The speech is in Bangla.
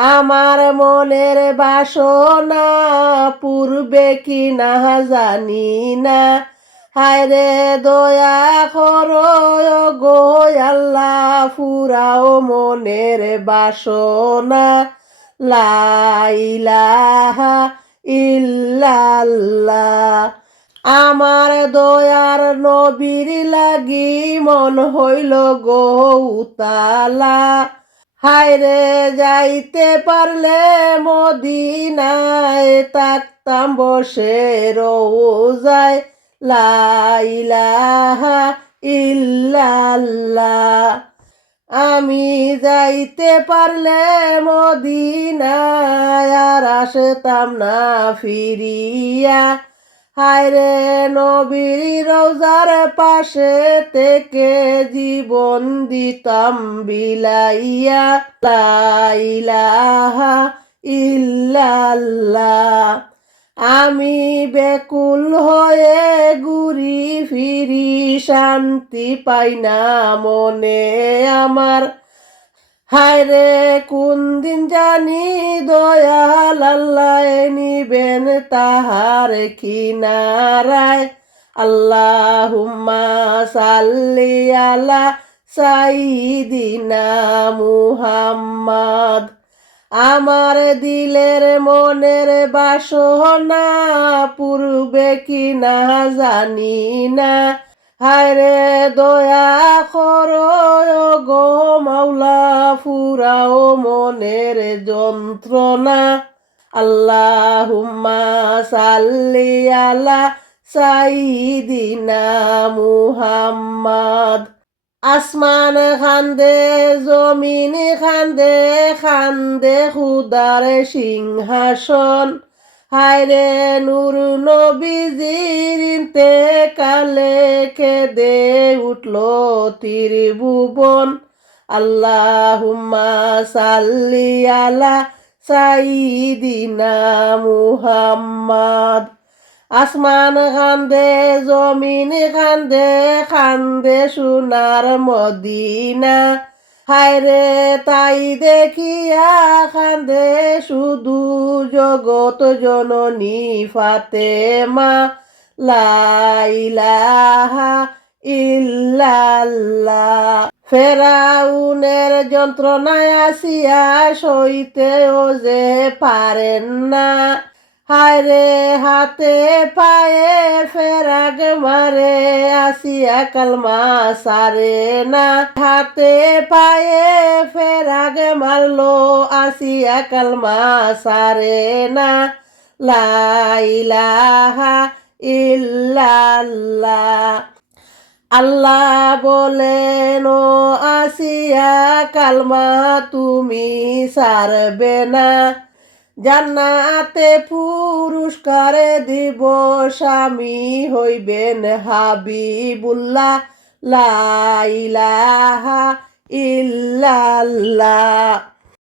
আমার মনের বাসনা পূর্বে কি না জানি না। হায়রে দয়া করো গো আল্লাহ, ফুরাও মনের বাসনা। লা ইলাহা ইল্লাল্লাহ। আমার দয়ার নবীর লাগি মন হইল গো উতালা। হায়রে যাইতে পারলে মদিনায়, তাকতাম বসে রোজায়। লা ইলাহা ইল্লাল্লাহ। আমি যাইতে পারলে মদিনায়, আর আসতাম না ফিরিয়া। হায়রে নবীর রওজার পাশে থেকে জীবন দিতাম বিলাইয়া। লা ইলাহা ইল্লাল্লাহ। আমি বেকুল হয়ে ঘুরি ফিরি, শান্তি পাই না মনে আমার। হায়রে কোন দিন জানি দয়াল আল্লাহ নিবেন তাহার কিনারায়। আল্লাহুম্মা সাল্লি আলা সাইয়্যিদিনা মুহাম্মদ। আমার দিলের মনের বাসনা পূর্বে কি না জানি না। হায়রে দয়া করো গো মাওলা, ফুরাও মনের যন্ত্রণা। আল্লাহুম্মা সাল্লি আলা সাইয়্যিদিনা মুহাম্মদ। আসমান খান্দে, জমিন খান্দে, খান্দে খুদার সিংহাসন। হায়রে নূর নবীজির ইন্তেকালে কেঁদে উঠল ত্রিভুবন। আল্লাহুম্মা সাল্লি আলা সাইয়্যিদিনা মুহাম্মদ। আসমান কান্দে, জমিন কান্দে, কান্দে সোনার মদিনা। হায়রে তাই দেখিয়া কান্দে শুধু জগত জননী ফাতেমা। লা ইলাহা ইল্লাল্লাহ। ফেরাউনের যন্ত্রণায় আসিয়া সইতেও যে পারেন না। হায়রে হাতে পায়ে ফেরাগ মারে, আসিয়া কালমা সারে না। হাতে পায়ে ফেরাগ মারলো, আসিয়া কালমা সারে না। লা ইলাহা ইল্লাল্লাহ। আল্লাহ বলেন ও আসিয়া কালমা তুমি সারবে না। জান্নাতে পুরস্কার দিব, স্বামী হইবেন হাবিবুল্লাহ। লা ইলাহা ইল্লাল্লাহ।